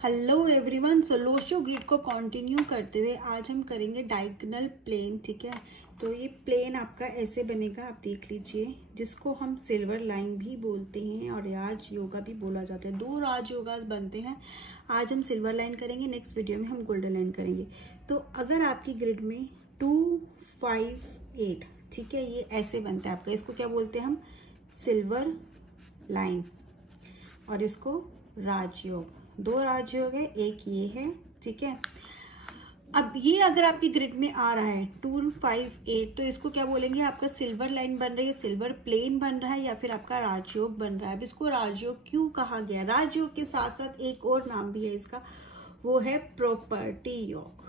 Hello everyone, सोलोशो grid को continue करते हुए आज हम करेंगे डायगोनल प्लेन। ठीक है, तो ये प्लेन आपका ऐसे बनेगा, आप देख लीजिए, जिसको हम सिल्वर लाइन भी बोलते हैं और राज योगा भी बोला जाता है। दो राज योगा बनते हैं। आज हम सिल्वर लाइन करेंगे, नेक्स्ट वीडियो में हम गोल्डन लाइन करेंगे। तो अगर आपकी ग्रिड में 2, 5, 8, ठीक है, ये ऐसे बनता है आपका। इसको क्या बोलते हैं हम? Silver line. और इसको राजयोग, दो राजयोग है, एक ये है। ठीक है, अब ये अगर आपकी ग्रिड में आ रहा है 2, 5, 8, तो इसको क्या बोलेंगे? आपका सिल्वर लाइन बन रही है, सिल्वर प्लेन बन रहा है, या फिर आपका राजयोग बन रहा है। अब इसको राजयोग क्यों कहा गया? राजयोग के साथ साथ एक और नाम भी है इसका, वो है प्रॉपर्टी योग।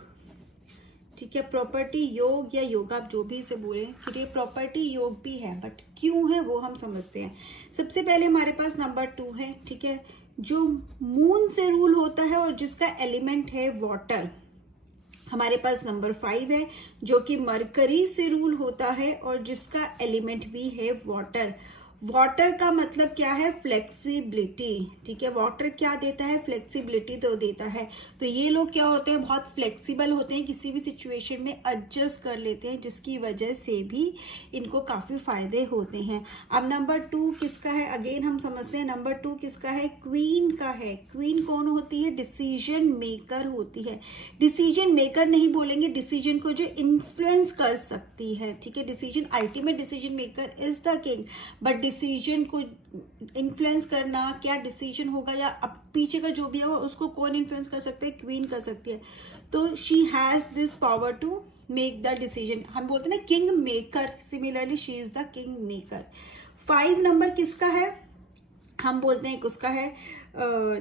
ठीक है, प्रॉपर्टी योग या योगा, आप जो भी इसे बोले, फिर ये प्रॉपर्टी योग भी है, बट क्यों है वो हम समझते हैं। सबसे पहले हमारे पास नंबर 2 है। ठीक है, जो मून से रूल होता है और जिसका एलिमेंट है वाटर। हमारे पास नंबर 5 है, जो कि मरकरी से रूल होता है और जिसका एलिमेंट भी है वाटर। वाटर का मतलब क्या है? फ्लेक्सिबिलिटी। ठीक है, वाटर क्या देता है? फ्लेक्सिबिलिटी तो देता है। तो ये लोग क्या होते हैं? बहुत फ्लेक्सिबल होते हैं, किसी भी सिचुएशन में एडजस्ट कर लेते हैं, जिसकी वजह से भी इनको काफी फायदे होते हैं। अब नंबर 2 किसका है? अगेन हम समझते हैं, नंबर 2 किसका है? क्वीन का है। क्वीन कौन होती है? डिसीजन मेकर होती है। डिसीजन मेकर नहीं बोलेंगे, डिसीजन को जो इन्फ्लुएंस कर सकती है। ठीक है, decision, ultimate decision maker is the king, but decision को इन्फ्लुएंस करना, क्या डिसीजन होगा या अब पीछे का जो भी है उसको कौन इन्फ्लुएंस कर सकते हैं? क्वीन कर सकती है। तो she has this power to make the decision. हम बोलते हैं ना king maker, similarly she is the king maker. 5 number किसका है? हम बोलते हैं उसका है,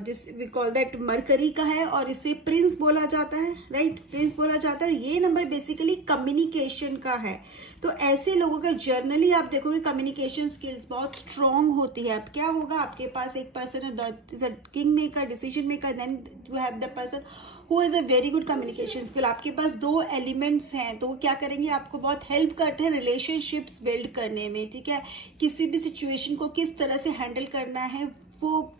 जिस वी कॉल दैट मरकरी का है, और इसे प्रिंस बोला जाता है। राइट, प्रिंस बोला जाता है। ये नंबर बेसिकली कम्युनिकेशन का है। तो ऐसे लोगों का जर्नली आप देखोगे कम्युनिकेशन स्किल्स बहुत स्ट्रांग होती है। अब क्या होगा? आपके पास एक पर्सन है king maker, decision maker, then you have the person who is a very good communication skill. आपके पास 2 एलिमेंट्स हैं, तो वो क्या करेंगे? आपको बहुत हेल्प करते हैं रिलेशनशिप्स बिल्ड करने में। ठीक है, किसी भी सिचुएशन को किस तरह से हैंडल करना है, वो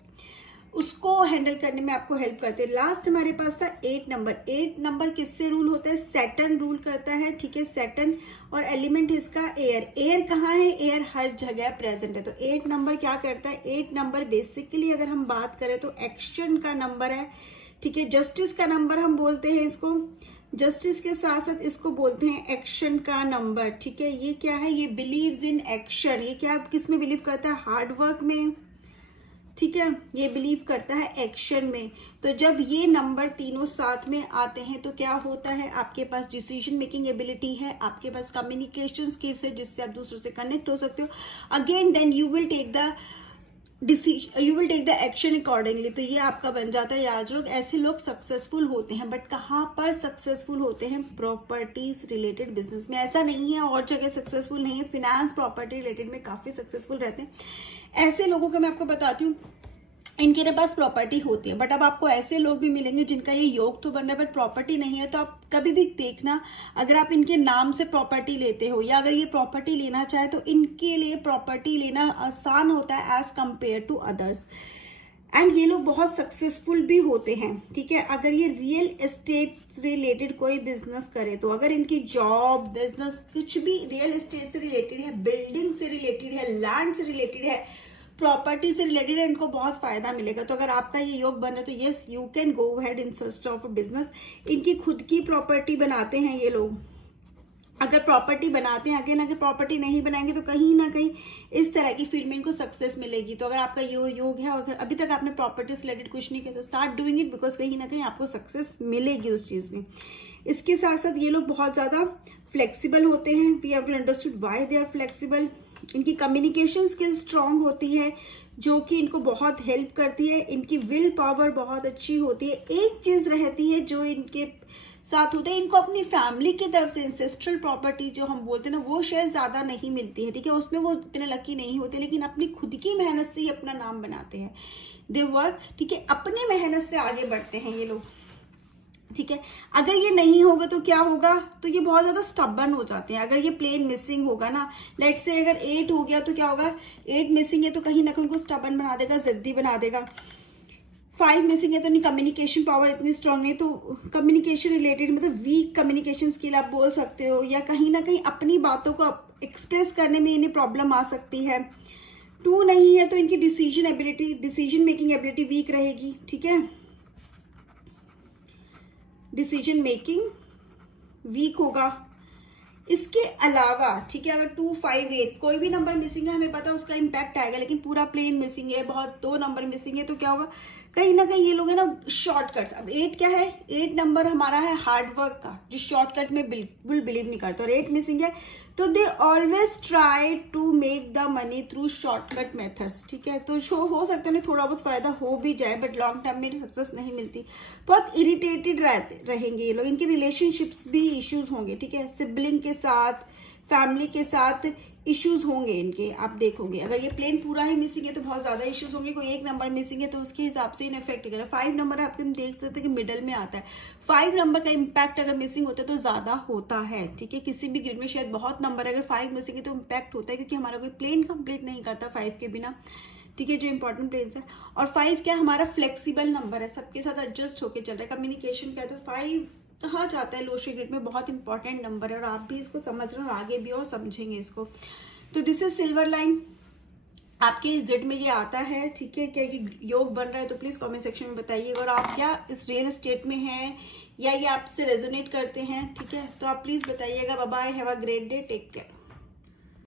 उसको हैंडल करने में आपको हेल्प करते हैं। लास्ट हमारे पास था 8 नंबर। 8 नंबर किससे रूल होता है? सैटर्न रूल करता है। ठीक है, सैटर्न, और एलिमेंट इसका एयर। एयर कहाँ है? एयर हर जगह प्रेजेंट है। तो 8 नंबर क्या करता है? 8 नंबर बेसिकली अगर हम बात करें तो एक्शन का नंबर है। ठीक है, जस्टिस का नंबर हम बोलते हैं इसको। जस्टिस के साथ साथ इसको बोलते हैं एक्शन का नंबर। ठीक है, ये क्या है? ये बिलीव्स इन एक्शन। ये क्या, किस में बिलीव करता है? हार्ड वर्क में। ठीक है, ये बिलीव करता है एक्शन में। तो जब ये नंबर तीनों साथ में आते हैं तो क्या होता है? आपके पास डिसीजन मेकिंग एबिलिटी है, आपके पास कम्युनिकेशन स्किल्स है, जिससे आप दूसरों से कनेक्ट हो सकते हो। Again then you will take the decision, you will take the action accordingly. तो ये आपका बन जाता है याद लोग। ऐसे लोग सक्सेसफुल होते हैं, बट कहाँ पर सक्सेसफुल होते हैं? प्रॉपर्टीज रिलेटेड बिजनेस में। ऐसा नहीं है और जगह सक्सेसफुल नहीं है, फिनेंस प्रॉपर्टी रिलेटेड में काफी सक्सेसफुल रहते हैं। ऐसे लोगों को मैं आपको बताती हूँ, इनके पास प्रॉपर्टी होती है, बट अब आपको ऐसे लोग भी मिलेंगे जिनका ये योग तो बन रहा है बट प्रॉपर्टी नहीं है। तो आप कभी भी देखना, अगर आप इनके नाम से प्रॉपर्टी लेते हो या अगर ये प्रॉपर्टी लेना चाहे तो इनके लिए प्रॉपर्टी लेना आसान होता है as compared to others. And ये लोग बहुत सक्सेसफुल भी होते हैं। ठीक है, अगर ये रियल एस्टेट से रिलेटेड कोई बिजनेस करे, तो अगर इनकी जॉब, बिजनेस कुछ भी रियल एस्टेट से रिलेटेड है, बिल्डिंग से रिलेटेड है, लैंड से रिलेटेड है, प्रॉपर्टी से रिलेटेड है, इनको बहुत फायदा मिलेगा। तो अगर आपका ये योग बन रहा है तो yes, you can go ahead in search of a business. इनकी खुद की प्रॉपर्टी बनाते हैं ये लोग। अगर प्रॉपर्टी बनाते हैं, अगेन अगर प्रॉपर्टी नहीं बनाएंगे तो कहीं ना कहीं इस तरह की फील्ड में इनको सक्सेस मिलेगी। तो अगर आपका योग है और अगर अभी तक आपने प्रॉपर्टी से रिलेटेड कुछ नहीं किया तो स्टार्ट डूइंग इट, बिकॉज कहीं ना कहीं आपको सक्सेस मिलेगी उस चीज में। इसके साथ साथ ये लोग बहुत ज्यादा फ्लेक्सिबल होते हैं। We have to understood why they are flexible. इनकी कम्युनिकेशन स्किल स्ट्रांग होती है, जो कि इनको बहुत हेल्प करती है। इनकी विल पावर बहुत अच्छी होती है। एक चीज रहती है जो इनके साथ होता है, इनको अपनी फैमिली की तरफ से इंसेस्ट्रल प्रॉपर्टी जो हम बोलते हैं ना, वो शायद ज्यादा नहीं मिलती है। ठीक है, उसमें वो इतने लकी नहीं होते, लेकिन अपनी खुद की मेहनत से ही अपना नाम बनाते हैं। They work. ठीक है, अपनी मेहनत से आगे बढ़ते हैं ये लोग। ठीक है, अगर ये नहीं होगा तो क्या होगा? तो ये बहुत ज्यादा स्टबर्न हो जाते हैं। अगर ये प्लेन मिसिंग होगा ना, लेट्स से अगर 8 हो गया तो क्या होगा? 8 मिसिंग है तो कहीं ना कहीं उनको स्टबर्न बना देगा, जिद्दी बना देगा। 5 मिसिंग है तो नहीं, कम्युनिकेशन पावर इतनी स्ट्रांग नहीं, तो कम्युनिकेशन रिलेटेड मतलब वीक कम्युनिकेशन स्किल आप बोल सकते हो, या कहीं ना कहीं अपनी बातों को एक्सप्रेस करने में इन्हें प्रॉब्लम आ सकती है। 2 नहीं है तो इनकी डिसीजन मेकिंग एबिलिटी वीक रहेगी, ठीक है, डिसीजन मेकिंग वीक होगा। इसके अलावा ठीक है, अगर 2, 5, 8 कोई भी नंबर मिसिंग है, हमें पता है उसका इम्पैक्ट आएगा, लेकिन पूरा प्लेन मिसिंग है, बहुत 2 नंबर मिसिंग है, तो क्या होगा, कहीं ना कहीं ये लोग है ना शॉर्टकट्स। अब 8 क्या है, 8 नंबर हमारा है हार्डवर्क का, जो शॉर्टकट में बिल्कुल बिलीव नहीं करता, और 8 मिसिंग है तो they always try to make the money through shortcut methods, ठीक है। तो शो हो सकता है थोड़ा बहुत फायदा हो भी जाए, बट लॉन्ग टर्म में सक्सेस नहीं मिलती। बहुत इरिटेटेड रहेंगे ये लोग, इनके रिलेशनशिप्स भी इश्यूज होंगे, ठीक है, सिबलिंग के साथ, फैमिली के साथ इश्यूज होंगे इनके, आप देखोगे। अगर ये प्लेन पूरा ही मिसिंग है तो बहुत ज्यादा इश्यूज होंगे, कोई एक नंबर मिसिंग है तो उसके हिसाब से इन इफेक्ट करेगा। 5 नंबर आपके हम देख सकते हैं कि मिडल में आता है, 5 नंबर का इम्पैक्ट अगर मिसिंग होता है तो ज्यादा होता है, ठीक है। किसी भी ग्रिड में शायद बहुत नंबर, अगर 5 मिसिंग है तो इम्पैक्ट होता है, क्योंकि हमारा कोई प्लेन कंप्लीट नहीं करता 5 के बिना, ठीक है, जो इंपॉर्टेंट प्लेन्स है। और 5 क्या हमारा फ्लेक्सिबल नंबर है, सबके साथ एडजस्ट होकर चल रहा है, कम्युनिकेशन क्या है, तो 5 कहाँ जाता है लोशो ग्रिड में, बहुत इंपॉर्टेंट नंबर है, और आप भी इसको समझ रहे हो, आगे भी और समझेंगे इसको। तो दिस इज सिल्वर लाइन, आपके ग्रिड में ये आता है, ठीक है। क्या ये योग बन रहा है तो प्लीज कमेंट सेक्शन में बताइए, और आप क्या इस रियल एस्टेट में हैं या ये आपसे रेजोनेट करते हैं, ठीक है, तो आप प्लीज बताइएगा। Bye bye, have a great day, take care.